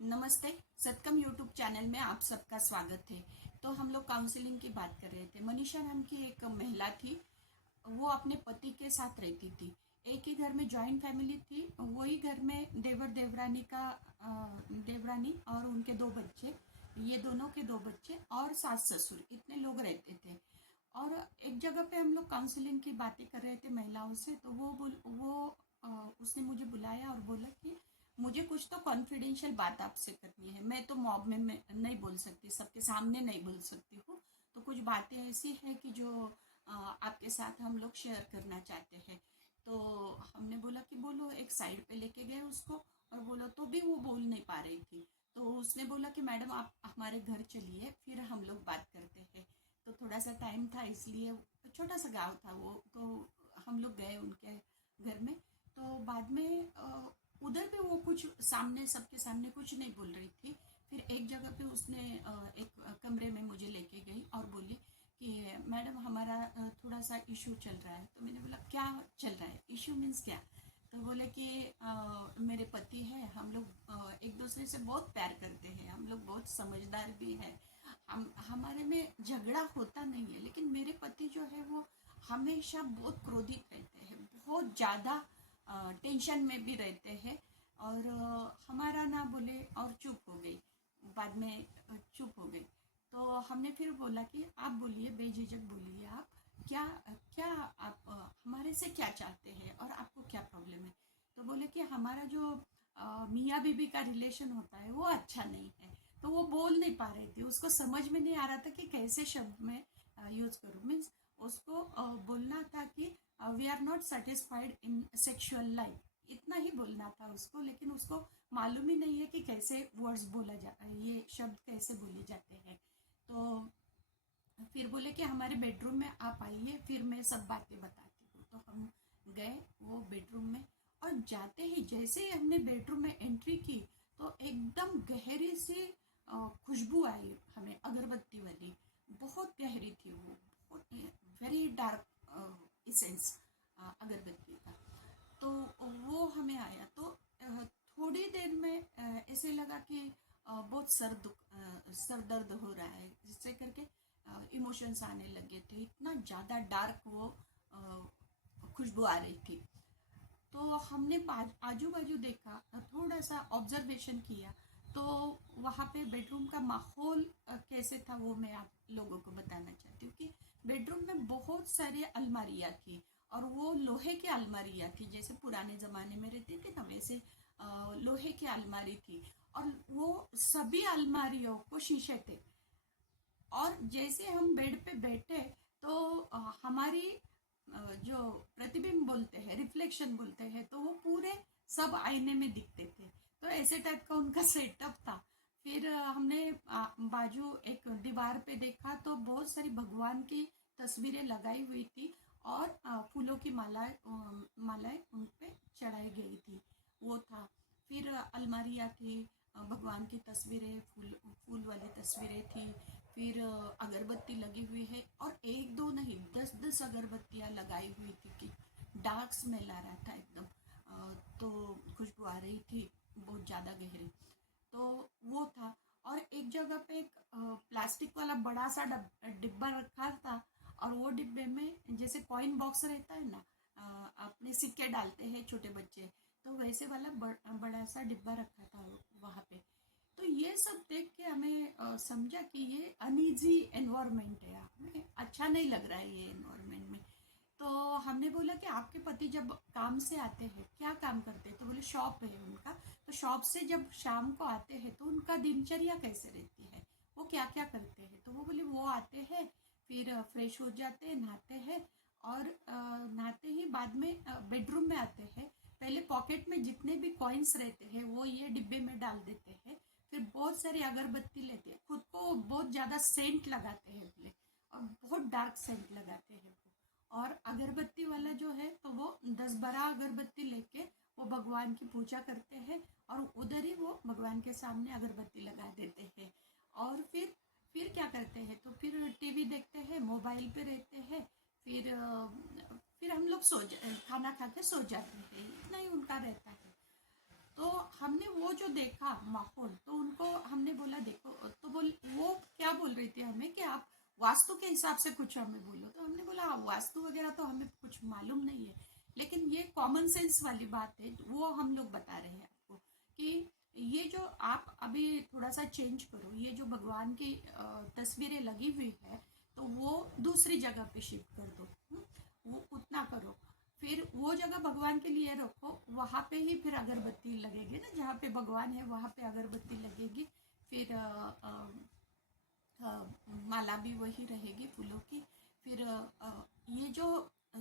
नमस्ते। सतकम YouTube channel में आप सबका स्वागत है। तो हम लोग काउंसलिंग की बात कर रहे थे। मनीषा नाम की एक महिला थी। वो अपने पति के साथ रहती थी। एक ही घर में जॉइंट फैमिली थी। वही घर में देवरानी और उनके दो बच्चे, ये दोनों के दो बच्चे और सास ससुर, इतने लोग रहते थे। और एक जगह पे हम लोग काउंसलिंग की बातें कर रहे थे महिलाओं से। तो उसने मुझे बुलाया और बोला कि मुझे कुछ तो कॉन्फिडेंशियल बात आपसे करनी है। मैं तो मॉब में मैं नहीं बोल सकती, सबके सामने नहीं बोल सकती हूँ। तो कुछ बातें ऐसी हैं कि जो आपके साथ हम लोग शेयर करना चाहते हैं। तो हमने बोला कि बोलो। एक साइड पे लेके गए उसको और बोलो, तो भी वो बोल नहीं पा रही थी। तो उसने बोला कि मैडम आप हमारे घर चलिए, फिर हम लोग बात करते हैं। तो थोड़ा सा टाइम था, इसलिए छोटा सा गांव था वो, तो हम लोग गए उनके घर में। तो बाद में उधर भी वो कुछ सामने, सबके सामने कुछ नहीं बोल रही थी। फिर एक जगह पे उसने एक कमरे में मुझे लेके गई और बोली कि मैडम हमारा थोड़ा सा इशू चल रहा है। तो मैंने बोला क्या चल रहा है, इशू मीन्स क्या? तो बोले कि मेरे पति हैं, हम लोग एक दूसरे से बहुत प्यार करते हैं, हम लोग बहुत समझदार भी हैं। हम हमारे में झगड़ा होता नहीं है, लेकिन मेरे पति जो है वो हमेशा बहुत क्रोधित रहते हैं, बहुत ज़्यादा टेंशन में भी रहते हैं। और हमारा ना बोले और चुप हो गई। बाद में चुप हो गई। तो हमने फिर बोला कि आप बोलिए, बेझिझक बोलिए। आप क्या क्या आप हमारे से क्या चाहते हैं और आपको क्या प्रॉब्लम है? तो बोले कि हमारा जो मियाँ बीबी का रिलेशन होता है वो अच्छा नहीं है। तो वो बोल नहीं पा रही थी, उसको समझ में नहीं आ रहा था कि कैसे शब्द में यूज करूँ। मीन्स उसको बोलना था कि we are not satisfied in sexual life, इतना ही बोलना था उसको। लेकिन उसको मालूम ही नहीं है कि कैसे वर्ड्स बोला जाता है, ये शब्द कैसे बोले जाते हैं। तो फिर बोले कि हमारे बेडरूम में आप आइए, फिर मैं सब बातें बताती हूँ। तो हम गए वो बेडरूम में। और जाते ही जैसे ही हमने बेडरूम में एंट्री की, तो एकदम गहरी सी खुशबू आई हमें, अगरबत्ती वाली। बहुत गहरी थी वो, बहुत वेरी डार्क इसेंस अगरबत्ती का। तो वो हमें आया। तो थोड़ी देर में ऐसे लगा कि बहुत सर दर्द हो रहा है, जिससे करके इमोशंस आने लगे थे। इतना ज़्यादा डार्क वो खुशबू आ रही थी। तो हमने आजू बाजू देखा, थोड़ा सा ऑब्जर्वेशन किया। तो वहाँ पे बेडरूम का माहौल कैसे था वो मैं आप लोगों को बताना चाहती हूँ कि बेडरूम में बहुत सारी अलमारियाँ थी। और वो लोहे की अलमारियाँ थी, जैसे पुराने ज़माने में रहती थी ना, वैसे लोहे की अलमारी थी। और वो सभी अलमारियों को शीशे थे। और जैसे हम बेड पे बैठे, तो हमारी जो प्रतिबिंब बोलते हैं, रिफ्लेक्शन बोलते हैं, तो वो पूरे सब आईने में दिखते थे। तो ऐसे टाइप का उनका सेटअप था। फिर हमने बाजू एक दीवार पे देखा, तो बहुत सारी भगवान की तस्वीरें लगाई हुई थी। और फूलों की मालाएं उन पे चढ़ाई गई थी, वो था। फिर अलमारियाँ थी, भगवान की तस्वीरें, फूल फूल वाली तस्वीरें थी। फिर अगरबत्ती लगी हुई है, और एक दो नहीं, 10-10 अगरबत्तियाँ लगाई हुई थी कि डार्क स्मेल आ रहा था एकदम। तो खुशबू आ रही थी बहुत ज़्यादा गहरी। तो वो था। और एक जगह पे एक प्लास्टिक वाला बड़ा सा डिब्बा रखा था। और वो डिब्बे में जैसे कॉइन बॉक्स रहता है ना, अपने सिक्के डालते हैं छोटे बच्चे, तो वैसे वाला बड़ा सा डिब्बा रखा था वहाँ पे। तो ये सब देख के हमें समझा कि ये अनईजी एनवायरनमेंट है, हमें अच्छा नहीं लग रहा है ये एनवायरनमेंट में। तो हमने बोला कि आपके पति जब काम से आते हैं, क्या काम करते हैं? तो बोले शॉप है उनका। तो शॉप से जब शाम को आते हैं तो उनका दिनचर्या कैसे रहती है, वो क्या क्या करते हैं? तो वो बोले वो आते हैं, फिर फ्रेश हो जाते हैं, नहाते हैं। और नहाते ही बाद में बेडरूम में आते हैं। पहले पॉकेट में जितने भी कॉइन्स रहते हैं वो ये डिब्बे में डाल देते हैं। फिर बहुत सारी अगरबत्ती लेते हैं, खुद को बहुत ज़्यादा सेंट लगाते हैं पहले, और बहुत डार्क सेंट लगाते हैं वो। और अगरबत्ती वाला जो है, तो वो 10-12 अगरबत्ती लेके वो भगवान की पूजा करते हैं। और उधर ही वो भगवान के सामने अगरबत्ती लगा देते हैं। और फिर क्या करते हैं, तो फिर टीवी देखते हैं, मोबाइल पे रहते हैं। फिर हम लोग खाना खा के सो जाते हैं, इतना ही उनका रहता है। तो हमने वो जो देखा माहौल, तो उनको हमने बोला देखो, तो बोल वो क्या बोल रही थी हमें कि आप वास्तु के हिसाब से कुछ हमें बोलो। तो हमने बोला वास्तु वगैरह तो हमें कुछ मालूम नहीं है, लेकिन ये कॉमन सेंस वाली बात है, वो हम लोग बता रहे हैं आपको कि ये जो आप अभी थोड़ा सा चेंज करो, ये जो भगवान की तस्वीरें लगी हुई है तो वो दूसरी जगह पे शिफ्ट कर दो। वो उतना करो, फिर वो जगह भगवान के लिए रखो, वहां पे ही फिर अगरबत्ती लगेगी ना, जहाँ पे भगवान है वहां पे अगरबत्ती लगेगी। फिर माला भी वही रहेगी फूलों की। फिर ये जो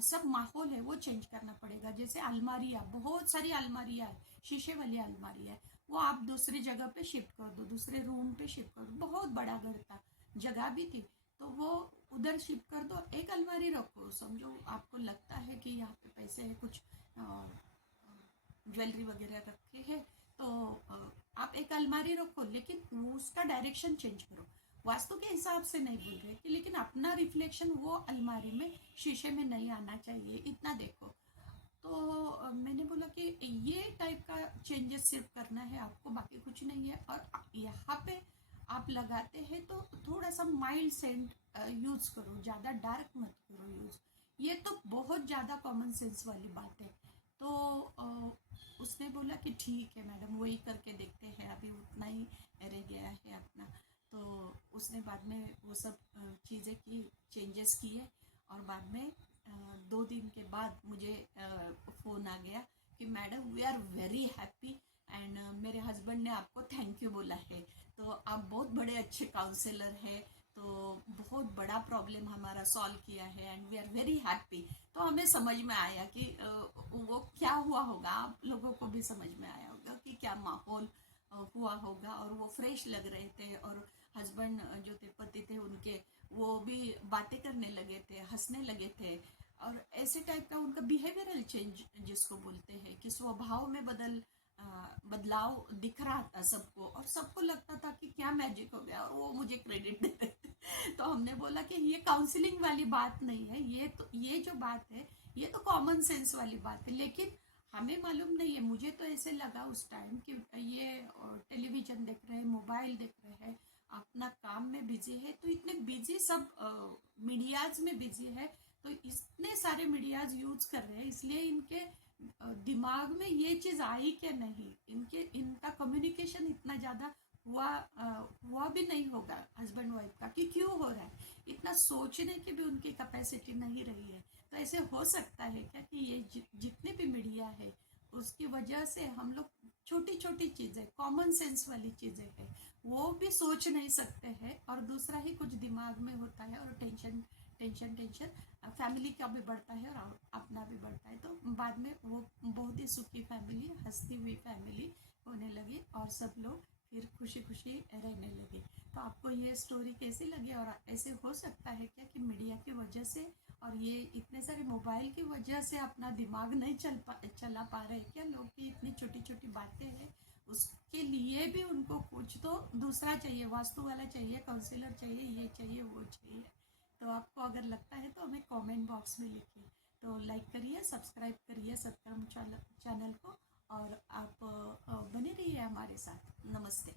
सब माहौल है वो चेंज करना पड़ेगा। जैसे अलमारियाँ, बहुत सारी अलमारियाँ है, शीशे वाली अलमारी है, वो आप दूसरी जगह पे शिफ्ट कर दो, दूसरे रूम पे शिफ्ट कर दो। बहुत बड़ा घर था, जगह भी थी, तो वो उधर शिफ्ट कर दो। एक अलमारी रखो, समझो आपको लगता है कि यहाँ पे पैसे है, कुछ ज्वेलरी वगैरह रखे हैं, तो आप एक अलमारी रखो, लेकिन उसका डायरेक्शन चेंज करो। वास्तु के हिसाब से नहीं बोल रहे कि, लेकिन अपना रिफ्लेक्शन वो अलमारी में, शीशे में नहीं आना चाहिए, इतना देखो। तो मैंने बोला कि ये टाइप का चेंजेस सिर्फ करना है आपको, बाकी कुछ नहीं है। और यहाँ पे आप लगाते हैं तो थोड़ा सा माइल्ड सेंट यूज करो, ज़्यादा डार्क मत करो यूज। ये तो बहुत ज़्यादा कॉमन सेंस वाली बात है। तो उसने बोला कि ठीक है मैडम, वही करके देखते हैं, अभी उतना ही रह गया है अपना। तो उसने बाद में वो सब चीज़ें की, चेंजेस किए। और बाद में 2 दिन के बाद मुझे फ़ोन आ गया कि madam we are very happy and मेरे हस्बैंड ने आपको थैंक यू बोला है, तो आप बहुत बड़े अच्छे काउंसलर हैं, तो बहुत बड़ा प्रॉब्लम हमारा सॉल्व किया है and we are very happy. तो हमें समझ में आया कि वो क्या हुआ होगा, आप लोगों को भी समझ में आया होगा कि क्या माहौल हुआ होगा। और वो फ्रेश लग रहे थे, और हस्बैंड जो थे, पति थे उनके, वो भी बातें करने लगे थे, हंसने लगे थे। और ऐसे टाइप का उनका बिहेवियरल चेंज जिसको बोलते हैं, कि स्वभाव में बदलाव दिख रहा था सबको, और सबको लगता था कि क्या मैजिक हो गया, और वो मुझे क्रेडिट दे रहे थे। तो हमने बोला कि ये काउंसलिंग वाली बात नहीं है, ये जो बात है ये तो कॉमन सेंस वाली बात है। लेकिन हमें मालूम नहीं है, मुझे तो ऐसे लगा उस टाइम कि ये टेलीविजन देख रहे हैं, मोबाइल देख रहे हैं, अपना काम में बिजी है, तो इतने बिजी सब मीडियाज में बिजी है, तो इतने सारे मीडियाज यूज कर रहे हैं, इसलिए इनके दिमाग में ये चीज आई क्या नहीं, इनका कम्युनिकेशन इतना ज्यादा हुआ भी नहीं होगा हस्बैंड वाइफ का, कि क्यों हो रहा है, इतना सोचने की भी उनकी कैपेसिटी नहीं रही है। तो ऐसे हो सकता है क्या कि ये जितने भी मीडिया है उसकी वजह से हम लोग छोटी छोटी चीजें, कॉमन सेंस वाली चीजें हैं, वो भी सोच नहीं सकते हैं, और दूसरा ही कुछ दिमाग में होता है, और टेंशन टेंशन टेंशन फैमिली का भी बढ़ता है और अपना भी बढ़ता है। तो बाद में वो बहुत ही सुखी फैमिली, हंसती हुई फैमिली होने लगी, और सब लोग फिर खुशी खुशी रहने लगे। तो आपको ये स्टोरी कैसी लगी, और ऐसे हो सकता है क्या कि मीडिया की वजह से और ये इतने सारे मोबाइल की वजह से अपना दिमाग नहीं चला पा रहे क्या लोग, की इतनी छोटी छोटी बातें हैं, उसके लिए भी उनको कुछ तो दूसरा चाहिए, वास्तु वाला चाहिए, काउंसलर चाहिए, ये चाहिए वो चाहिए। तो आपको अगर लगता है तो हमें कमेंट बॉक्स में लिखिए। तो लाइक करिए, सब्सक्राइब करिए सत्कर्म चैनल को, और आप बने रहिए हमारे साथ। नमस्ते।